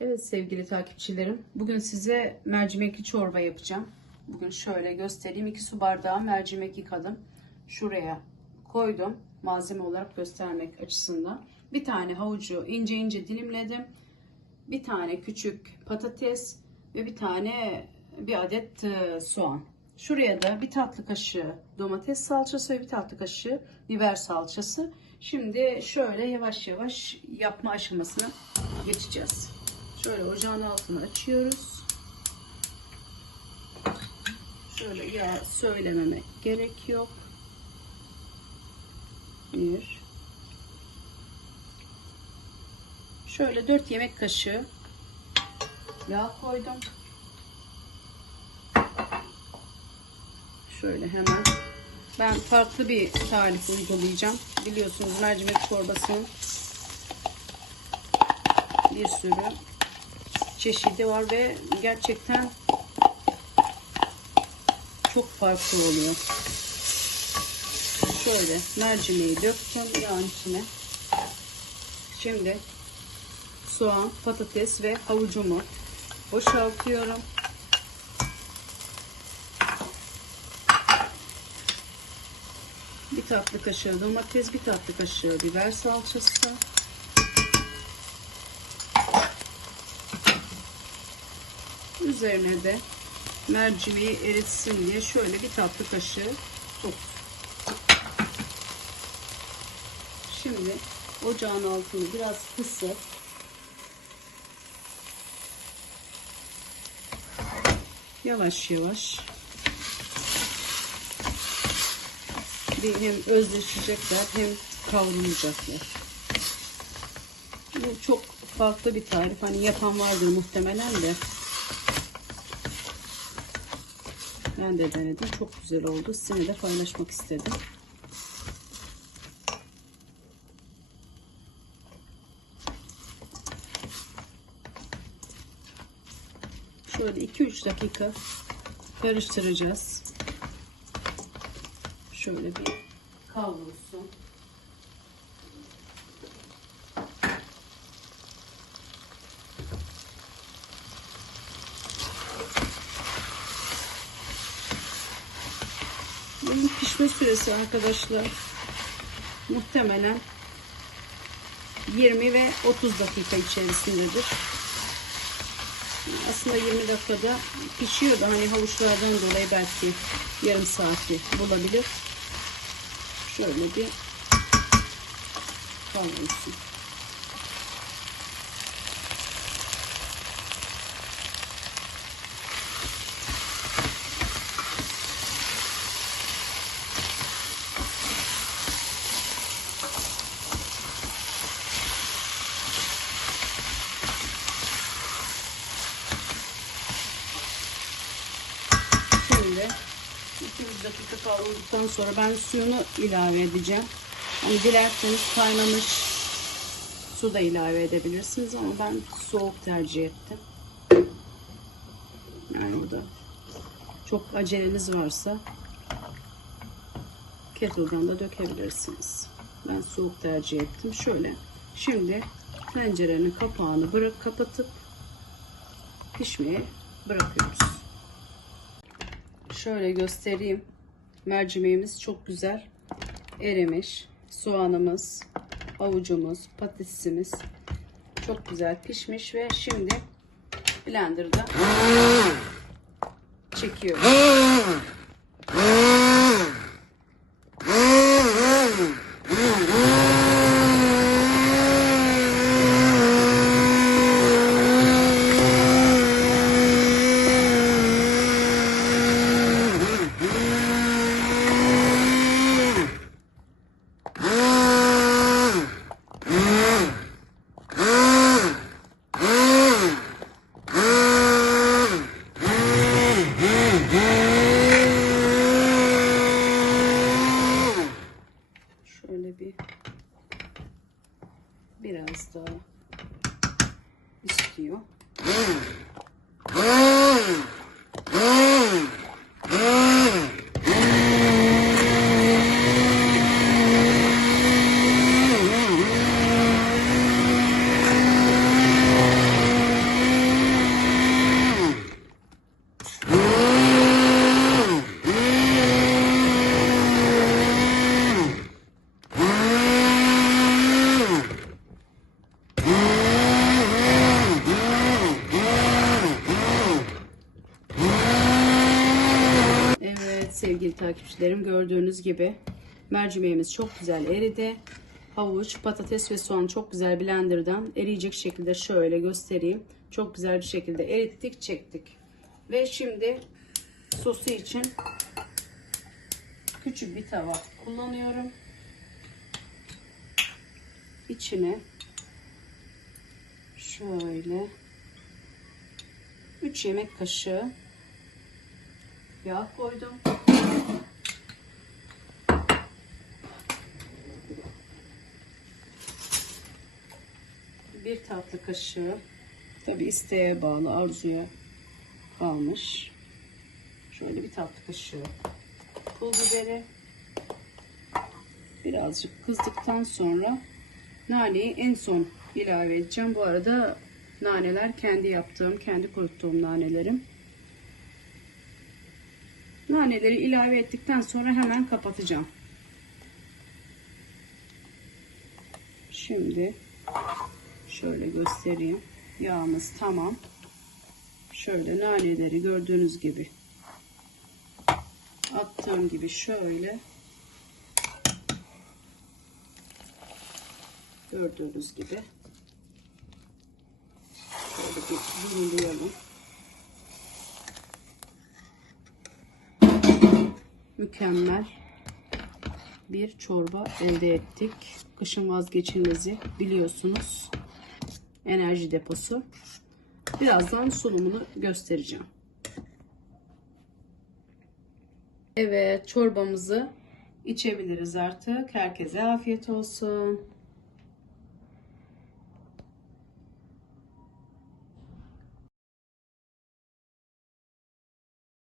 Evet sevgili takipçilerim. Bugün size mercimekli çorba yapacağım. Bugün şöyle göstereyim. 2 su bardağı mercimek yıkadım. Şuraya koydum. Malzeme olarak göstermek açısından. Bir tane havucu ince ince dilimledim. Bir tane küçük patates ve bir tane bir adet e, soğan. Şuraya da bir tatlı kaşığı domates salçası ve bir tatlı kaşığı biber salçası. Şimdi şöyle yavaş yavaş yapma aşamasına geçeceğiz. Şöyle ocağın altını açıyoruz. Şöyle yağ söylememe gerek yok. Bir. Şöyle 4 yemek kaşığı yağ koydum. Şöyle hemen ben farklı bir tarif uygulayacağım. Biliyorsunuz mercimek çorbasının bir sürü çeşidi var ve gerçekten çok farklı oluyor. Şöyle mercimeği döktüm yağın içine. Şimdi soğan, patates ve havucumu boşaltıyorum. Bir tatlı kaşığı domates, bir tatlı kaşığı biber salçası. Üzerine de mercimeği eritsin diye şöyle bir tatlı kaşığı tuz. Şimdi ocağın altını biraz kısıp yavaş yavaş bir hem özleşecekler hem kavrulacaklar. Bu çok farklı bir tarif. Hani yapan vardır muhtemelen de. Ben de denedim. Çok güzel oldu. Sizinle de paylaşmak istedim. Şöyle 2-3 dakika karıştıracağız. Şöyle bir kavrulsun. Pişme süresi arkadaşlar muhtemelen 20 ve 30 dakika içerisindedir. Aslında 20 dakikada pişiyor da hani havuçlardan dolayı belki yarım saati bulabilir. Şöyle bir kavrulsun. Şimdi 200 dakika kavrulduktan sonra ben suyunu ilave edeceğim. Hani dilerseniz kaynamış su da ilave edebilirsiniz ama ben soğuk tercih ettim. Yani bu da çok aceleniz varsa kettle'dan da dökebilirsiniz. Ben soğuk tercih ettim. Şöyle şimdi tencerenin kapağını bırak kapatıp pişmeye bırakıyoruz. Şöyle göstereyim. Mercimeğimiz çok güzel erimiş. Soğanımız, avucumuz, patatesimiz çok güzel pişmiş ve şimdi blenderda çekiyorum. Takipçilerim gördüğünüz gibi mercimeğimiz çok güzel eridi. Havuç, patates ve soğan çok güzel blenderdan eriyecek şekilde şöyle göstereyim. Çok güzel bir şekilde erittik, çektik. Ve şimdi sosu için küçük bir tava kullanıyorum. İçine şöyle 3 yemek kaşığı yağ koydum. Bir tatlı kaşığı tabi isteğe bağlı arzuya kalmış. Şöyle bir tatlı kaşığı pul biberi birazcık kızdıktan sonra naneyi en son ilave edeceğim. Bu arada naneler kendi yaptığım, kendi kuruttuğum nanelerim. Naneleri ilave ettikten sonra hemen kapatacağım. Şimdi şöyle göstereyim. Yağımız tamam. Şöyle naneleri gördüğünüz gibi attığım gibi şöyle gördüğünüz gibi şöyle bir. Mükemmel bir çorba elde ettik. Kışın vazgeçilmezi biliyorsunuz. Enerji deposu. Birazdan sunumunu göstereceğim. Evet çorbamızı içebiliriz artık. Herkese afiyet olsun.